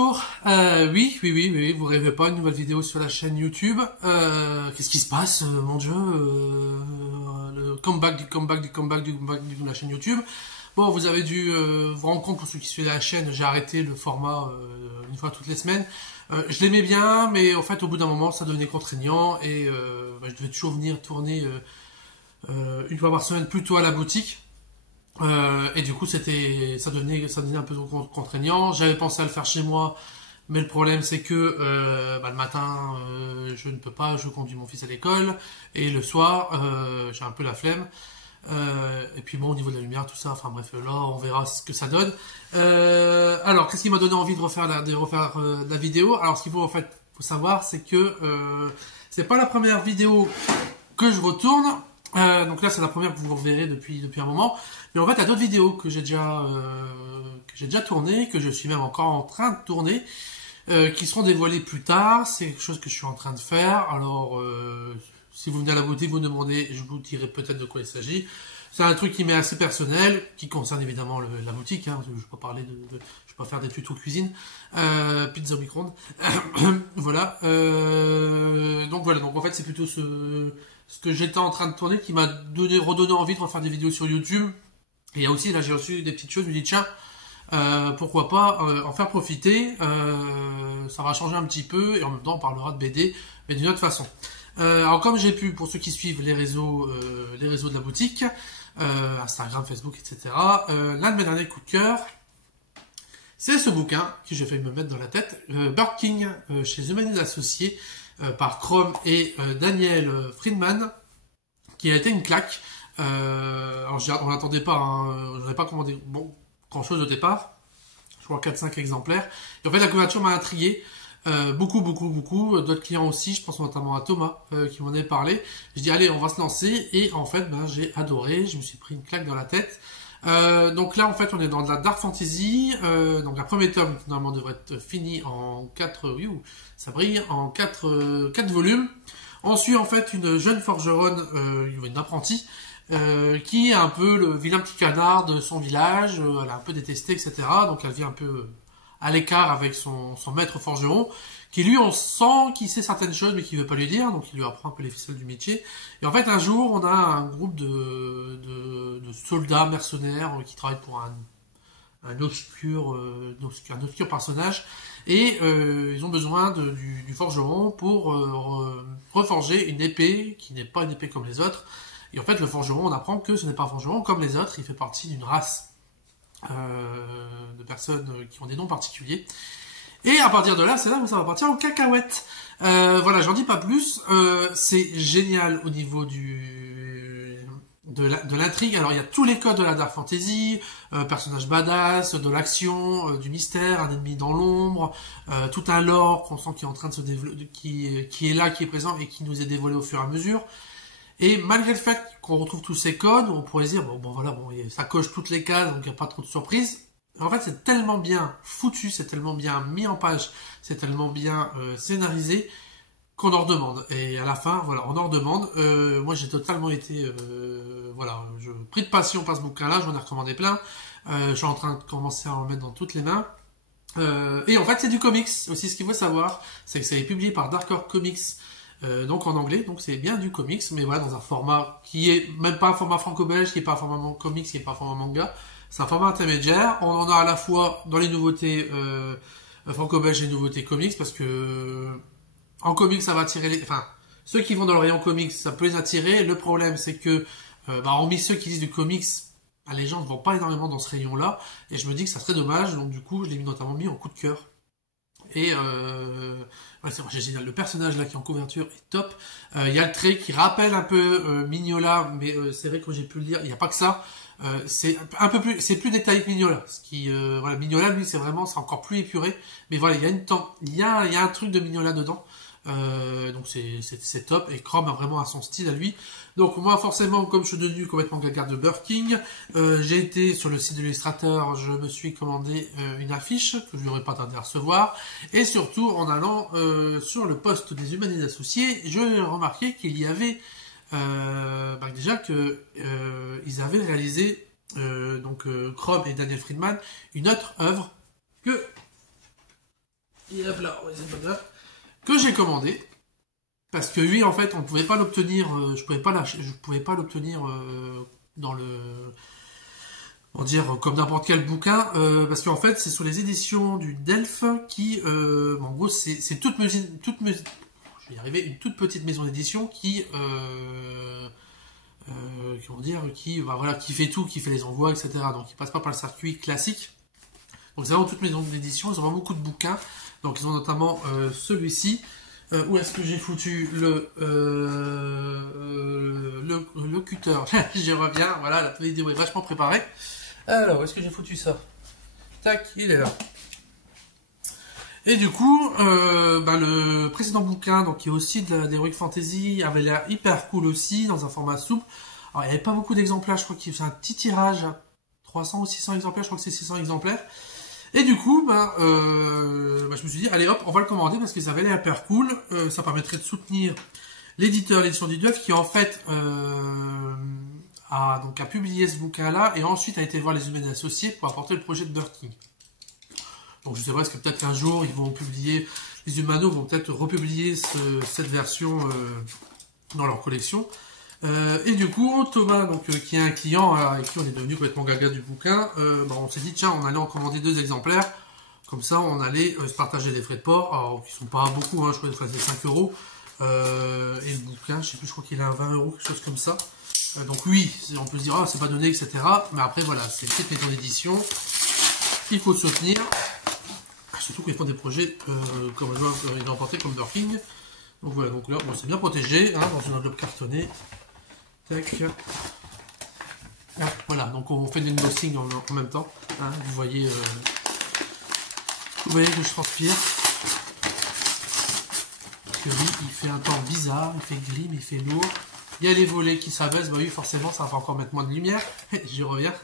Bonjour, oui, vous rêvez pas, une nouvelle vidéo sur la chaîne YouTube. Qu'est-ce qui se passe, mon Dieu, le comeback de la chaîne YouTube. Bon, vous avez dû vous rendre compte, pour ceux qui suivent la chaîne, j'ai arrêté le format une fois toutes les semaines. Je l'aimais bien, mais en fait, au bout d'un moment, ça devenait contraignant et je devais toujours venir tourner une fois par semaine, plutôt à la boutique. Et du coup, ça devenait un peu contraignant. J'avais pensé à le faire chez moi, mais le problème c'est que le matin, je ne peux pas, je conduis mon fils à l'école, et le soir, j'ai un peu la flemme. Et puis bon, au niveau de la lumière, tout ça, enfin bref, là, on verra ce que ça donne. Alors, qu'est-ce qui m'a donné envie de refaire la vidéo? Alors, ce qu'il faut en fait savoir, c'est que c'est pas la première vidéo que je retourne. Donc là, c'est la première que vous reverrez depuis un moment. Mais en fait, il y a d'autres vidéos que j'ai déjà tournées, que je suis même encore en train de tourner, qui seront dévoilées plus tard. C'est quelque chose que je suis en train de faire. Alors, si vous venez à la boutique, vous me demandez, je vous dirai peut-être de quoi il s'agit. C'est un truc qui m'est assez personnel, qui concerne évidemment la boutique. Hein, je ne vais pas parler je vais pas faire des tutos cuisine, pizza au micro-ondes. Voilà. Donc voilà. Donc en fait, c'est plutôt ce que j'étais en train de tourner qui m'a redonné envie de refaire des vidéos sur YouTube. Et il y a aussi, là, j'ai reçu des petites choses, je me dis, tiens, pourquoi pas en faire profiter, ça va changer un petit peu, et en même temps, on parlera de BD, mais d'une autre façon. Alors, comme j'ai pu, pour ceux qui suivent les réseaux de la boutique, Instagram, Facebook, etc., l'un de mes derniers coups de cœur, c'est ce bouquin, que j'ai failli me mettre dans la tête, Bird King, chez Humanise Associés, par Chrome et Daniel Friedman, qui a été une claque. Alors on l'attendait pas, hein, je n'avais pas commandé grand chose au départ, je crois 4-5 exemplaires. Et en fait, la couverture m'a intrigué, beaucoup, d'autres clients aussi, je pense notamment à Thomas, qui m'en avait parlé. Je dis allez, on va se lancer, et en fait, j'ai adoré, je me suis pris une claque dans la tête. Donc là, en fait, on est dans de la dark fantasy. Donc la première tome, qui normalement devrait être fini en 4, ça brille, en 4 volumes. On suit en fait une jeune forgeronne, une apprentie, qui est un peu le vilain petit canard de son village. Elle a un peu détesté, etc. Donc elle vit un peu à l'écart avec son maître forgeron, qui lui, on sent qu'il sait certaines choses, mais qu'il veut pas lui dire, donc il lui apprend un peu les ficelles du métier. Et en fait, un jour, on a un groupe de soldats mercenaires qui travaillent pour un obscur personnage, et ils ont besoin du forgeron pour reforger une épée qui n'est pas une épée comme les autres. Et en fait, le forgeron, on apprend que ce n'est pas un forgeron comme les autres, il fait partie d'une race de personnes qui ont des noms particuliers. Et à partir de là, c'est là où ça va partir en cacahuète. Voilà, j'en dis pas plus. C'est génial au niveau de l'intrigue. Alors il y a tous les codes de la dark fantasy, personnage badass, de l'action, du mystère, un ennemi dans l'ombre, tout un lore qu'on sent qui est en train de se développer, qui est là, qui est présent et qui nous est dévoilé au fur et à mesure. Et malgré le fait qu'on retrouve tous ces codes, on pourrait se dire voilà, ça coche toutes les cases, donc il n'y a pas trop de surprises. En fait, c'est tellement bien foutu, c'est tellement bien mis en page, c'est tellement bien scénarisé qu'on en redemande. Et à la fin, voilà, on en redemande. Moi, j'ai totalement été, pris de passion par ce bouquin-là. J'en ai recommandé plein. Je suis en train de commencer à en mettre dans toutes les mains. Et en fait, c'est du comics aussi. Ce qu'il faut savoir, c'est que ça est publié par Dark Horse Comics, donc en anglais. Donc c'est bien du comics, mais voilà, dans un format qui est même pas un format franco-belge, qui est pas un format comics, qui est pas un format manga. C'est un format intermédiaire. On en a à la fois dans les nouveautés franco-belges et les nouveautés comics, parce que en comics, ça va attirer ceux qui vont dans le rayon comics, ça peut les attirer. Le problème, c'est que, hormis ceux qui lisent du comics, les gens ne vont pas énormément dans ce rayon-là. Et je me dis que ça serait dommage. Donc, du coup, je l'ai notamment mis en coup de cœur. Et, c'est génial. Le personnage, là, qui est en couverture est top. Il y a le trait qui rappelle un peu Mignola, mais c'est vrai que quand j'ai pu le lire, il n'y a pas que ça. C'est un peu plus, c'est plus détaillé que Mignola. Mignola, lui, c'est encore plus épuré. Mais voilà, il y a un truc de Mignola dedans. Donc c'est top, et Chrome a vraiment son style à lui. Donc moi, forcément, comme je suis devenu complètement gaga de Bird King, j'ai été sur le site de l'illustrateur, je me suis commandé une affiche que je n'aurais pas tardé à recevoir, et surtout en allant sur le poste des Humanise Associés, je remarquais qu'il y avait déjà que ils avaient réalisé Chrome et Daniel Friedman une autre œuvre que Et hop là, que j'ai commandé. Parce que lui, en fait, on pouvait pas l'obtenir, je pouvais pas l'obtenir dans le, on va dire comme n'importe quel bouquin, parce qu'en fait, c'est sur les éditions du Delphes qui, en gros, c'est je vais y arriver, une toute petite maison d'édition qui, comment dire, qui, bah, voilà, qui fait tout, qui fait les envois, etc. Donc, il passe pas par le circuit classique. Donc, c'est vraiment toute maison d'édition. Ils ont vraiment beaucoup de bouquins. Donc, ils ont notamment celui-ci. Où est-ce que j'ai foutu le cutter? J'y reviens, voilà, la vidéo est vachement préparée. Alors, où est-ce que j'ai foutu ça? Tac, il est là. Et du coup, le précédent bouquin, donc qui est aussi d'Heroic Fantasy, avait l'air hyper cool aussi, dans un format souple. Alors, il n'y avait pas beaucoup d'exemplaires, je crois qu'il faisait un petit tirage, 300 ou 600 exemplaires, je crois que c'est 600 exemplaires. Et du coup, je me suis dit, allez hop, on va le commander parce que ça avait l'air hyper cool. Ça permettrait de soutenir l'éditeur, l'édition du Duff, qui en fait a publié ce bouquin-là et ensuite a été voir les Humains Associés pour apporter le projet de Birking. Donc je sais pas, est-ce que peut-être qu'un jour ils vont publier, les Humanos vont peut-être republier cette version dans leur collection. Et du coup, Thomas, qui est un client avec qui on est devenu complètement gaga du bouquin, on s'est dit, tiens, on allait en commander 2 exemplaires. Comme ça, on allait se partager les frais de port, alors qui sont pas beaucoup, je crois que c'est 5 euros. Et le bouquin, je sais plus, je crois qu'il est à 20 euros, quelque chose comme ça. Donc oui, on peut se dire, c'est pas donné, etc. Mais après, voilà, c'est une petite maison d'édition. Il faut soutenir. Surtout qu'ils font des projets, comme je vois, ils ont emporté comme Birking. Donc voilà, donc là, c'est bien protégé, dans une enveloppe cartonnée. Tac. Ah, voilà, donc on fait des unboxing en même temps. Vous voyez que je transpire. Parce que lui, il fait un temps bizarre, il fait gris, mais il fait lourd. Il y a les volets qui s'abaissent, oui, forcément, ça va encore mettre moins de lumière. J'y reviens.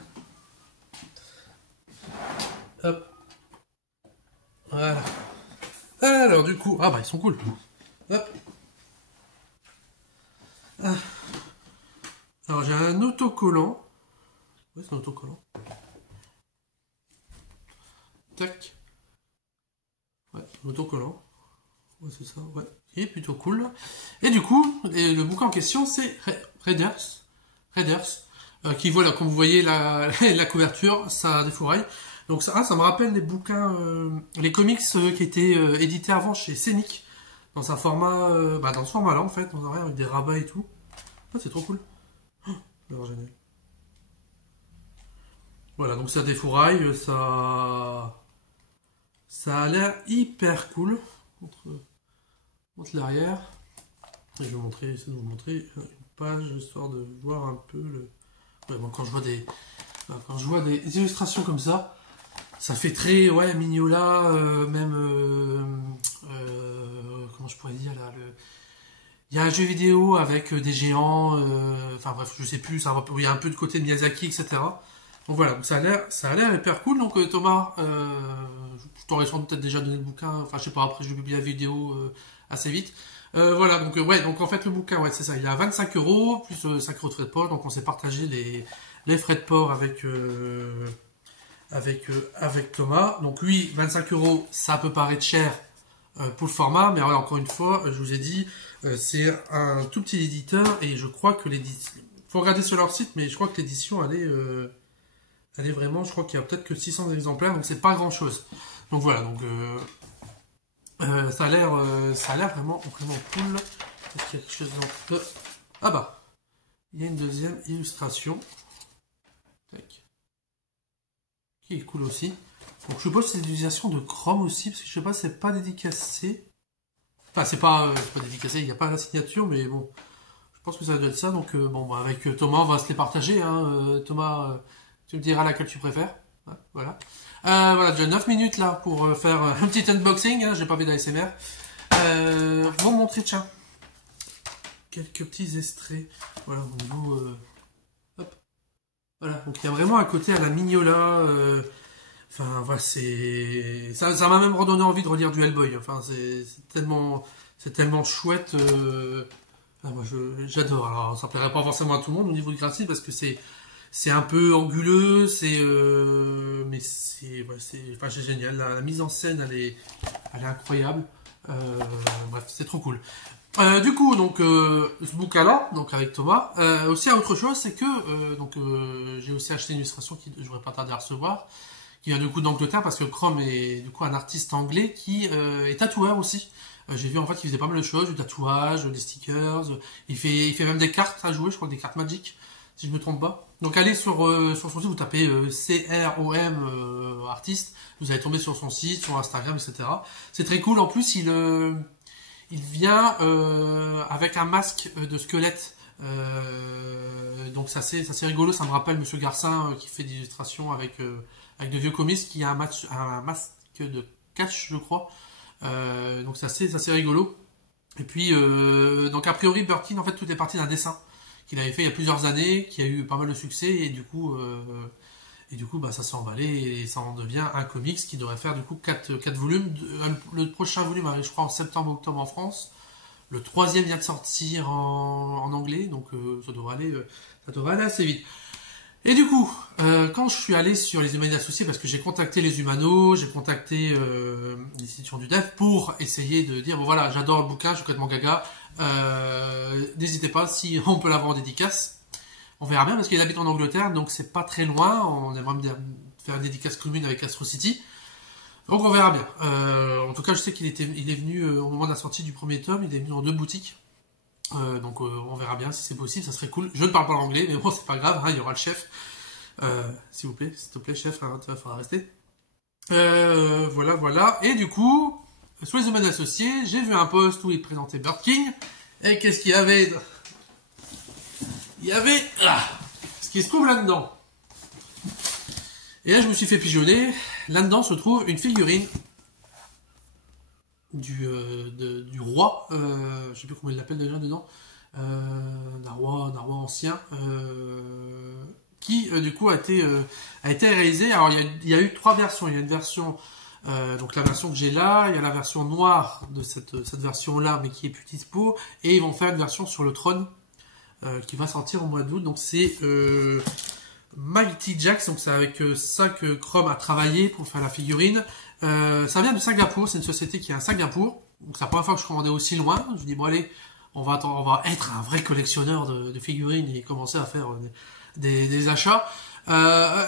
Hop. Voilà. Alors, du coup, ils sont cool. Hop. Alors j'ai un autocollant. Ouais, c'est un autocollant. Tac. Ouais, autocollant. Ouais, c'est ça, ouais. Il est plutôt cool. Et du coup, le bouquin en question, c'est Raiders. Qui, voilà, comme vous voyez la couverture, ça a des fourrailles. Donc ça me rappelle les bouquins, les comics qui étaient édités avant chez Scénic. Dans un format, dans ce format-là, en fait, on a rien avec des rabats et tout. C'est trop cool. Voilà, donc ça défouraille, ça a l'air hyper cool. Montre l'arrière. Et je vais essayer de vous montrer une page histoire de voir un peu le. Ouais, quand je vois des illustrations comme ça, ça fait très Mignola, comment je pourrais dire là, il y a un jeu vidéo avec des géants, je sais plus, il y a un peu de côté de Miyazaki, etc. Donc voilà, donc ça a l'air hyper cool. Donc Thomas, je t'aurais sans doute peut-être déjà donné le bouquin, je sais pas, après je vais publier la vidéo assez vite. Voilà, donc en fait le bouquin, c'est ça, il est à 25 euros, plus 5 euros de frais de port, donc on s'est partagé les frais de port avec Thomas. Donc oui, 25 euros, ça peut paraître cher pour le format, mais encore une fois, je vous ai dit, c'est un tout petit éditeur et je crois que l'édition, faut regarder sur leur site, mais je crois que l'édition elle est vraiment, je crois qu'il y a peut-être que 600 exemplaires, donc c'est pas grand chose. Donc voilà, donc ça a l'air vraiment cool. Est-ce qu'il y a quelque chose dans il y a une deuxième illustration. Tac. Qui est cool aussi. Donc je suppose que c'est l'utilisation de Chrome aussi, parce que je sais pas, c'est pas dédicacé. Enfin, c'est pas dédicacé, il n'y a pas la signature, mais bon, je pense que ça doit être ça. Donc avec Thomas, on va se les partager. Thomas, tu me diras laquelle tu préfères. Voilà. Voilà, déjà 9 minutes là pour faire un petit unboxing. J'ai pas fait d'ASMR. Vous montrer, tiens, quelques petits extraits. Voilà, au niveau. Hop. Voilà, donc il y a vraiment un côté à la Mignola. Voilà, ça m'a même redonné envie de relire du Hellboy. C'est tellement chouette. Moi, j'adore. Alors, ça plairait pas forcément à tout le monde au niveau du graphisme parce que c'est un peu anguleux, mais c'est génial. La mise en scène, elle elle est incroyable. Bref, c'est trop cool. Du coup, donc ce bouquin-là, donc avec Thomas, aussi à autre chose, c'est que j'ai aussi acheté une illustration qui je devrais pas tarder à recevoir, qui vient du coup d'Angleterre parce que Chrome est du coup un artiste anglais qui est tatoueur aussi. J'ai vu en fait qu'il faisait pas mal de choses, du tatouage, des stickers, il fait même des cartes à jouer, je crois des cartes Magic, si je me trompe pas. Donc allez sur son site, vous tapez CROM artiste, vous allez tomber sur son site, sur Instagram, etc. C'est très cool. En plus, il vient avec un masque de squelette. Donc c'est assez rigolo. Ça me rappelle Monsieur Garcin qui fait des illustrations avec de vieux comics, qui a un masque de catch, je crois. Donc c'est assez rigolo. Et puis donc a priori Birkin, en fait, tout est parti d'un dessin qu'il avait fait il y a plusieurs années, qui a eu pas mal de succès, et du coup bah, ça s'est emballé et ça en devient un comics qui devrait faire du coup 4 volumes. Le prochain volume arrive, je crois, en septembre-octobre en France. Le troisième vient de sortir en anglais, donc ça devrait aller assez vite. Et du coup, quand je suis allé sur les Humanités Associés, parce que j'ai contacté les Humanos, j'ai contacté les institutions du dev pour essayer de dire, bon voilà, j'adore le bouquin, je suis complètement gaga, n'hésitez pas, si on peut l'avoir en dédicace. On verra bien parce qu'il habite en Angleterre, donc c'est pas très loin. On aimerait bien faire une dédicace commune avec Astro City. Donc on verra bien. En tout cas, je sais qu'il est venu au moment de la sortie du premier tome, il est venu dans 2 boutiques. Donc on verra bien si c'est possible, ça serait cool. Je ne parle pas l'anglais, mais bon, c'est pas grave, hein, il y aura le chef. S'il te plaît, chef, hein, il faudra rester. Voilà. Et du coup, sur les domaines associés, j'ai vu un post où il présentait Bird King. Et qu'est-ce qu'il y avait? Il y avait ce qui se trouve là-dedans. Et là, je me suis fait pigeonner. Là-dedans se trouve une figurine du roi. Je sais plus comment il l'appelle déjà dedans. D'un roi ancien. Qui, du coup, a été réalisé. Alors, il y a eu 3 versions. Il y a une version... donc la version que j'ai là, il y a la version noire de cette version-là, mais qui est plus dispo. Et ils vont faire une version sur le trône. Qui va sortir au mois d'août. Donc c'est Mighty Jax, donc c'est avec ça que Chrome a travaillé pour faire la figurine. Ça vient de Singapour, c'est une société qui est à Singapour. Donc c'est la première fois que je commandais aussi loin. Je dis bon allez, on va être un vrai collectionneur de figurines et commencer à faire des achats.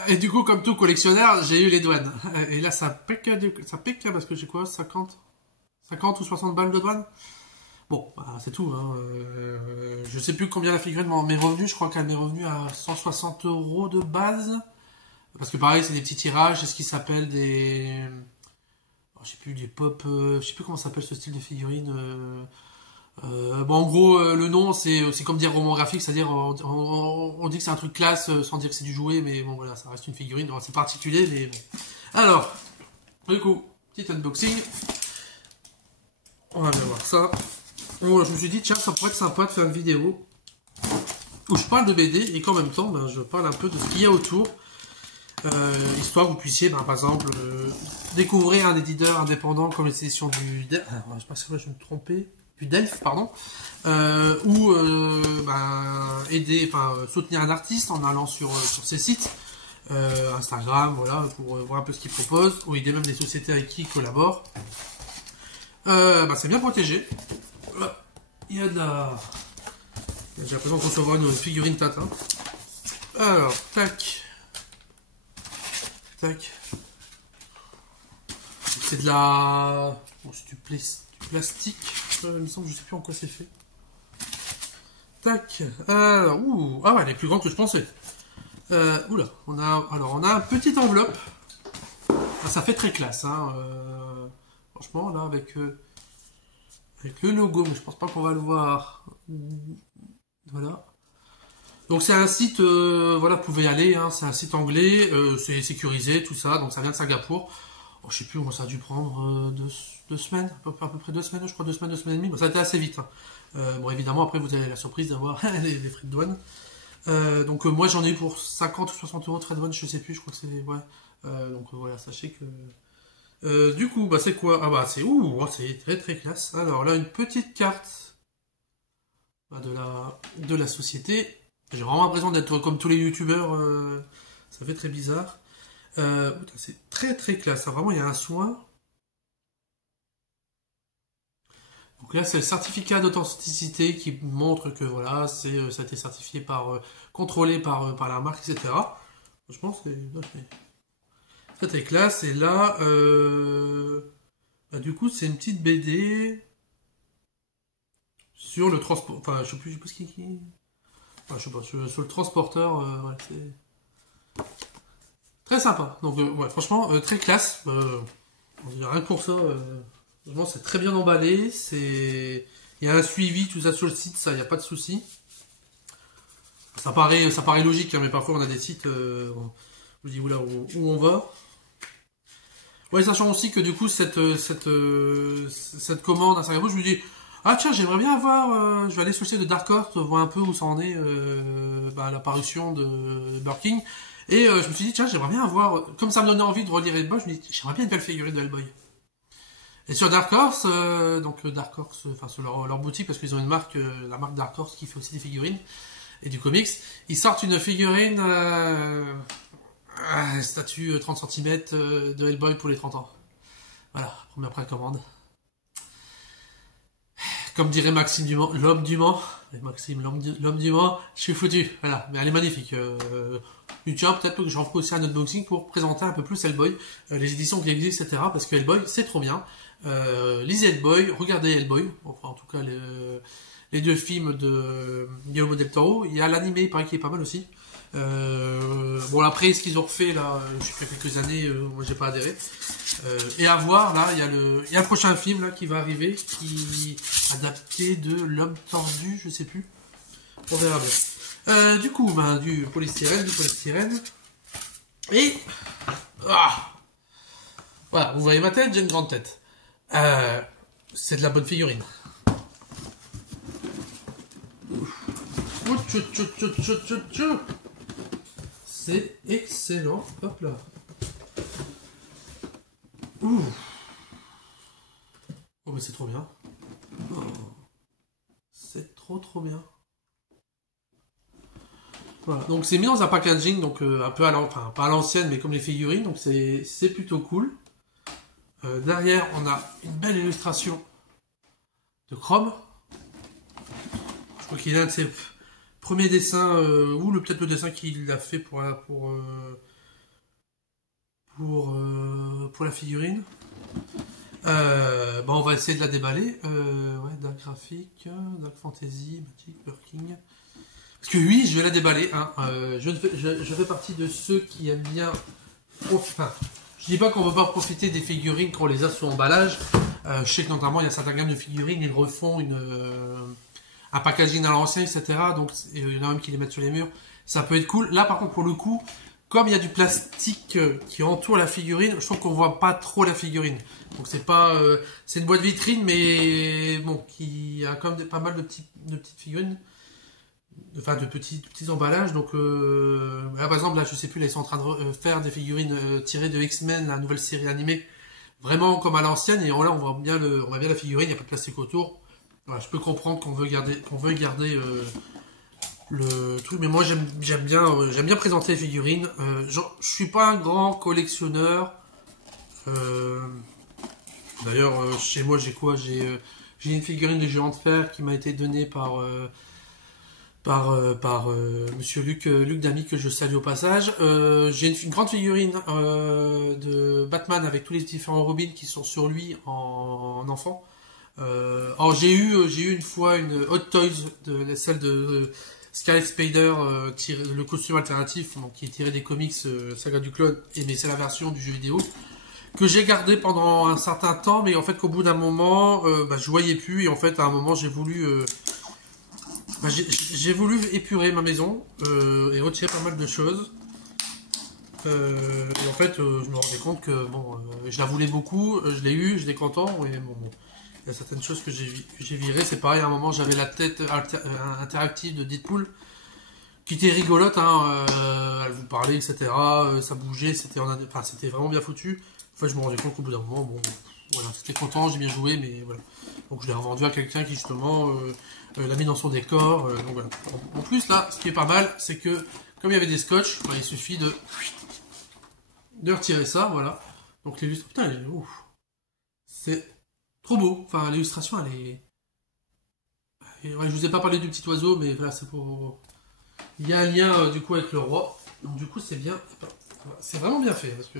Et du coup, comme tout collectionneur, j'ai eu les douanes. Et là ça pique parce que j'ai quoi, 50 ou 60 balles de douane. Bon, bah, c'est tout. Hein. Je sais plus combien la figurine m'est revenue. Je crois qu'elle m'est revenue à 160 € de base. Parce que pareil, c'est des petits tirages. C'est ce qui s'appelle des... je sais plus, des pop... je sais plus comment s'appelle ce style de figurine. Bon, en gros, le nom, c'est comme dire roman graphique. C'est-à-dire, on dit que c'est un truc classe sans dire que c'est du jouet. Mais bon, voilà, ça reste une figurine. C'est particulier, mais bon. Alors, du coup, petit unboxing. On va bien voir ça. Bon, je me suis dit, tiens, ça pourrait être sympa de faire une vidéo où je parle de BD et qu'en même temps, je parle un peu de ce qu'il y a autour. Histoire que vous puissiez, par exemple, découvrir un éditeur indépendant comme les éditions du Delph. Je sais pas si je vais me tromper. Du Delph, pardon. Ou soutenir un artiste en allant sur ses sites. Instagram, voilà, pour voir un peu ce qu'il propose. Ou aider même des sociétés avec qui il collabore. C'est bien protégé. Il y a de la... J'ai l'impression de recevoir une figurine Tintin. Alors, tac. C'est de la... Bon, c'est du plastique. Il me semble, je sais plus en quoi c'est fait. Tac. Ah ouais, elle est plus grande que je pensais. On a une petite enveloppe. Ça fait très classe, hein. Franchement, là, avec le logo, mais je pense pas qu'on va le voir. Voilà. Donc c'est un site, voilà, vous pouvez y aller, hein, c'est un site anglais, c'est sécurisé, tout ça, donc ça vient de Singapour. Je sais plus, moi ça a dû prendre 2 semaines, à peu près 2 semaines, je crois, 2 semaines et demie. Bon, ça a été assez vite. Hein. Bon, évidemment, après vous avez la surprise d'avoir les frais de douane. Donc moi j'en ai eu pour 50 ou 60 € de frais de douane, je sais plus, je crois que c'est... Ouais. Donc voilà, sachez que... du coup, c'est quoi? C'est très très classe. Alors là, une petite carte de la société. J'ai vraiment l'impression d'être comme tous les youtubeurs. Ça fait très bizarre. C'est très très classe. Vraiment, il y a un soin. Donc là, c'est le certificat d'authenticité qui montre que voilà, ça a été certifié contrôlé par la marque, etc. Franchement, c'était classe. Et là, du coup, c'est une petite BD sur le transport. Enfin, je sais plus ce qui. Enfin, je sais pas, sur le transporteur. Ouais, c'est très sympa. Donc, ouais, franchement, très classe. On dirait rien que pour ça. Franchement, c'est très bien emballé. Il y a un suivi, tout ça sur le site, ça, il n'y a pas de souci. Ça paraît logique, hein, mais parfois on a des sites. Je vous dis oula, où on va. Ouais, sachant aussi que du coup, cette commande à Singapour, je me dis, ah tiens, j'aimerais bien avoir. Je vais aller sur le site de Dark Horse, voir un peu où ça en est l'apparition de Burger King. Et je me suis dit, tiens, j'aimerais bien avoir. Comme ça me donnait envie de relire Hellboy, je me dis, j'aimerais bien une belle figurine de Hellboy. Et sur Dark Horse, donc Dark Horse, enfin sur leur boutique, parce qu'ils ont une marque, la marque Dark Horse qui fait aussi des figurines et du comics, ils sortent une figurine statue 30 cm de Hellboy pour les 30 ans. Voilà, première précommande. Comme dirait Maxime Dumont, l'homme du Mans. Et Maxime, l'homme du Mans, je suis foutu. Voilà, mais elle est magnifique. Tiens, peut-être que j'en ferai aussi un unboxing pour présenter un peu plus Hellboy, les éditions qui existent, etc. Parce que Hellboy, c'est trop bien. Lisez Hellboy, regardez Hellboy. Enfin, en tout cas, les deux films de Guillermo del Toro. Il y a l'animé, il paraît qu'il est pas mal aussi. Bon, après, ce qu'ils ont refait là, je sais qu'il y a quelques années, moi j'ai pas adhéré. Et à voir, là, il y a un prochain film là qui va arriver, qui est adapté de L'Homme Tordu, je sais plus. On verra bien. Du coup, du polystyrène. Et voilà, vous voyez ma tête, j'ai une grande tête. C'est de la bonne figurine. C'est excellent. Hop là. Ouh. Oh mais c'est trop bien. Oh. C'est trop bien. Voilà. Donc c'est mis dans un packaging, donc un peu enfin pas à l'ancienne, mais comme les figurines, donc c'est plutôt cool. Derrière, on a une belle illustration de Chrome. Je crois qu'il est un de ses premiers dessins, ou peut-être le dessin qu'il a fait pour la figurine. On va essayer de la déballer. Ouais, Dark Graphic, Dark Fantasy, Magic, Working. Parce que oui, je vais la déballer. Hein. Je fais partie de ceux qui aiment bien. Enfin, je dis pas qu'on ne veut pas profiter des figurines quand on les a sous emballage. Je sais que notamment il y a certaines gammes de figurines, ils refont un packaging à l'ancien, etc. Donc il y en a même qui les mettent sur les murs. Ça peut être cool. Là, par contre, pour le coup, comme il y a du plastique qui entoure la figurine, je trouve qu'on voit pas trop la figurine. Donc c'est pas, c'est une boîte vitrine, mais bon, qui a quand même pas mal de petites figurines, enfin de petits emballages. Donc par exemple là, je sais plus, là, ils sont en train de faire des figurines tirées de X-Men, la nouvelle série animée, vraiment comme à l'ancienne. Et là, on voit bien la figurine, il n'y a pas de plastique autour. Voilà, je peux comprendre qu'on veut garder le truc, mais moi j'aime bien présenter les figurines. Je suis pas un grand collectionneur. D'ailleurs, chez moi j'ai quoi? J'ai une figurine de Géant de Fer qui m'a été donnée par Monsieur Luc Damy, que je salue au passage. J'ai une grande figurine de Batman avec tous les différents Robins qui sont sur lui en enfant. Alors j'ai eu une fois une Hot Toys, celle de Scarlet Spider, le costume alternatif, donc qui est tiré des comics Saga du Clone, mais c'est la version du jeu vidéo que j'ai gardé pendant un certain temps, mais en fait qu'au bout d'un moment, je voyais plus, et en fait à un moment j'ai voulu épurer ma maison et retirer pas mal de choses. Et en fait, je me rendais compte que je la voulais beaucoup, je l'ai eu, j'étais content, mais bon. Il y a certaines choses que j'ai virées. C'est pareil, à un moment, j'avais la tête interactive de Deadpool, qui était rigolote, hein, elle vous parlait, etc. Ça bougeait, c'était vraiment bien foutu. En fait, je me rendais compte qu'au bout d'un moment, voilà, c'était content, j'ai bien joué, mais voilà. Donc, je l'ai revendu à quelqu'un qui, justement, l'a mis dans son décor. Donc, voilà. En plus, là, ce qui est pas mal, c'est que, comme il y avait des scotch, il suffit de retirer ça, voilà. Donc, l'illustration, putain, ouf. C'est trop beau, enfin l'illustration Et ouais, je vous ai pas parlé du petit oiseau, mais voilà, c'est pour... Il y a un lien du coup avec le roi. Donc du coup c'est bien... C'est vraiment bien fait, parce que...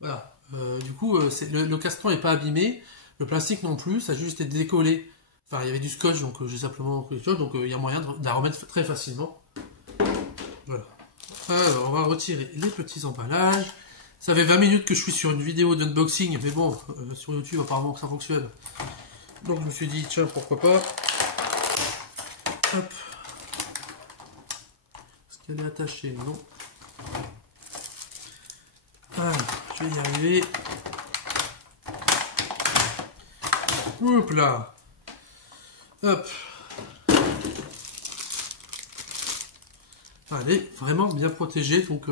Voilà. Du coup, le castron n'est pas abîmé, le plastique non plus, ça a juste été décollé. Enfin, il y avait du scotch, donc j'ai simplement collé le scotch, donc il y a moyen de la remettre très facilement. Voilà. Alors, on va retirer les petits emballages. Ça fait 20 minutes que je suis sur une vidéo d'unboxing, mais bon, sur YouTube apparemment que ça fonctionne. Donc je me suis dit, tiens, pourquoi pas. Hop. Est-ce qu'elle est attachée? Non. Ah, je vais y arriver. Hop là. Hop. Elle est vraiment bien protégée. Donc,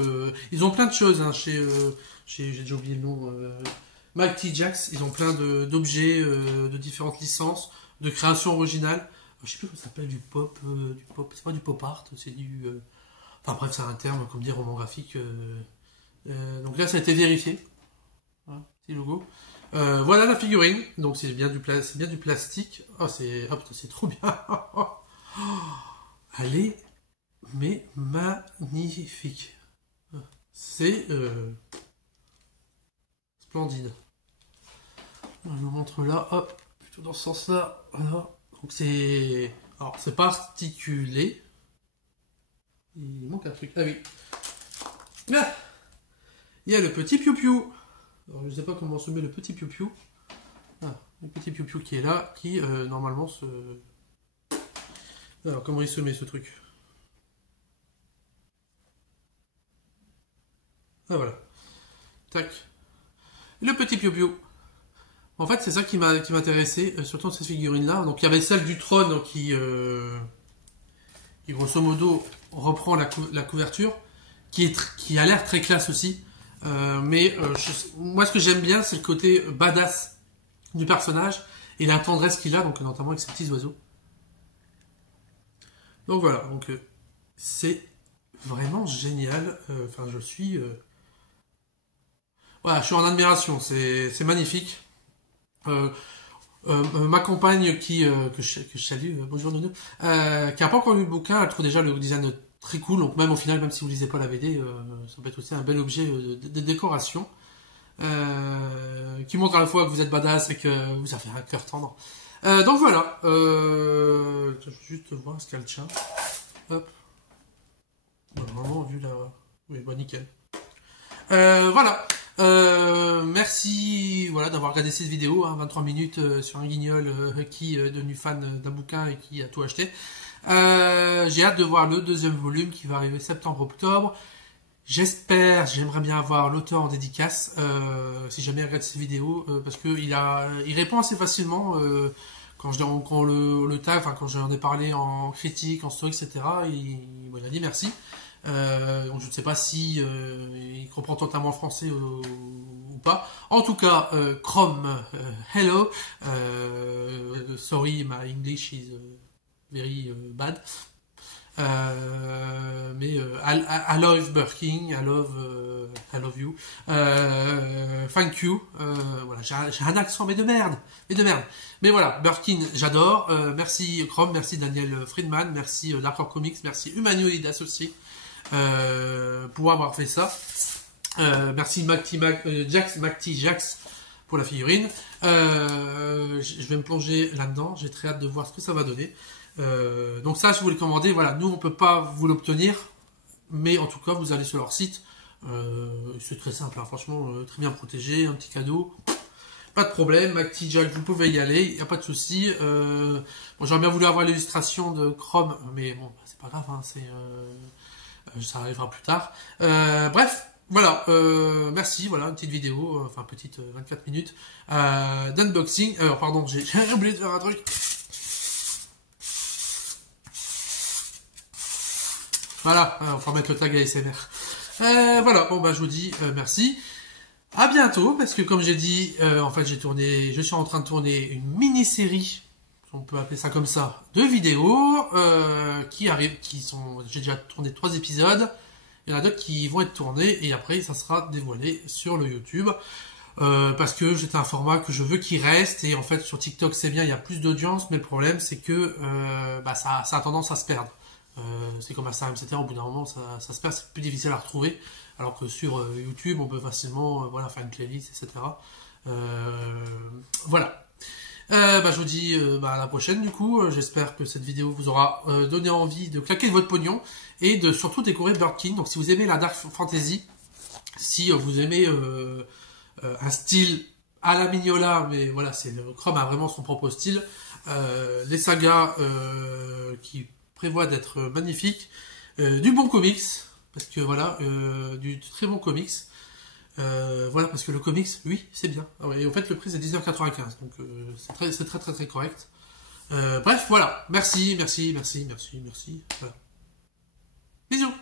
ils ont plein de choses hein, j'ai déjà oublié le nom. Mighty Jaxx, ils ont plein d'objets de différentes licences, de créations originales. Je sais plus comment ça s'appelle, du pop, c'est pas du pop art, c'est du... Enfin bref, c'est un terme, comme dire, roman graphique. Donc là, ça a été vérifié. Voilà, petit logo. Voilà la figurine. Donc c'est bien du plastique. Oh, c'est trop bien. Elle est mais magnifique. C'est splendide. Je vous montre là, hop, plutôt dans ce sens-là. Voilà. Donc c'est... Alors c'est pas articulé. Il manque un truc. Ah oui. Ah, il y a le petit piou-piou. Alors je sais pas comment se met le petit piou-piou. Ah, le petit piou-piou qui est là, qui normalement se... Alors comment il se met ce truc? Ah voilà. Tac. Le petit piou-piou. En fait, c'est ça qui m'intéressait, surtout dans cette figurine-là. Donc il y avait celle du trône donc, qui grosso modo reprend la couverture, qui a l'air très classe aussi. Moi, ce que j'aime bien, c'est le côté badass du personnage et la tendresse qu'il a, donc notamment avec ses petits oiseaux. Donc voilà, donc c'est vraiment génial. Enfin, je suis en admiration. C'est magnifique. Ma compagne que je salue, bonjour Nono, qui n'a pas encore lu le bouquin, elle trouve déjà le design très cool, donc même au final, même si vous lisez pas la BD, ça peut être aussi un bel objet de décoration, qui montre à la fois que vous êtes badass et que vous avez un cœur tendre. Donc voilà, je vais juste voir ce qu'elle tient. Hop. Vraiment, vu la... Oui, bon, nickel. Voilà. Merci d'avoir regardé cette vidéo, hein, 23 minutes sur un guignol qui est devenu fan d'un bouquin et qui a tout acheté. J'ai hâte de voir le deuxième volume qui va arriver septembre-octobre. J'aimerais bien avoir l'auteur en dédicace si jamais il regarde cette vidéo parce que il répond assez facilement quand le tag, enfin quand j'en ai parlé en critique, en story, etc. Il a dit merci. Donc je ne sais pas si il comprend totalement le français ou pas. En tout cas, Chrome, hello. Sorry, my English is very bad. Mais I love Birkin, I love you. Thank you. Voilà, j'ai un accent mais de merde. Mais voilà, Birkin, j'adore. Merci Chrome, merci Daniel Friedman, merci Dark Comics, merci Humanoid Associé. Pour avoir fait ça. Merci Mighty Jaxx pour la figurine. Je vais me plonger là-dedans. J'ai très hâte de voir ce que ça va donner. Donc ça, si vous le commandez, voilà, nous on peut pas vous l'obtenir, mais en tout cas, vous allez sur leur site. C'est très simple, hein, franchement, très bien protégé, un petit cadeau. Pas de problème, Mighty Jaxx, vous pouvez y aller, il n'y a pas de souci. Bon, j'aurais bien voulu avoir l'illustration de Chrome, mais bon, c'est pas grave, hein, ça arrivera plus tard. Bref, voilà, merci, voilà, une petite vidéo, enfin petite 24 minutes d'unboxing. Pardon, j'ai oublié de faire un truc. Voilà, on va mettre le tag ASMR. Voilà, bon bah je vous dis merci. À bientôt, parce que comme j'ai dit, en fait je suis en train de tourner une mini-série, on peut appeler ça comme ça, de vidéos j'ai déjà tourné 3 épisodes, il y en a d'autres qui vont être tournés et après ça sera dévoilé sur le YouTube. parce que c'est un format que je veux qu'il reste, et en fait sur TikTok c'est bien, il y a plus d'audience, mais le problème c'est que ça a tendance à se perdre. C'est comme Instagram, etc. Au bout d'un moment ça se perd, c'est plus difficile à retrouver, alors que sur YouTube on peut facilement faire une playlist, etc. Voilà. Je vous dis à la prochaine du coup. J'espère que cette vidéo vous aura donné envie de claquer votre pognon et de surtout découvrir Bird King. Donc si vous aimez la Dark Fantasy, si vous aimez un style à la Mignola, mais voilà, Chrome a vraiment son propre style, les sagas qui prévoient d'être magnifiques, du bon comics, parce que voilà, du très bon comics. Parce que le comics, oui, c'est bien. Et en fait, le prix c'est 19,95, donc c'est très correct. Bref, voilà. Merci. Voilà. Bisous.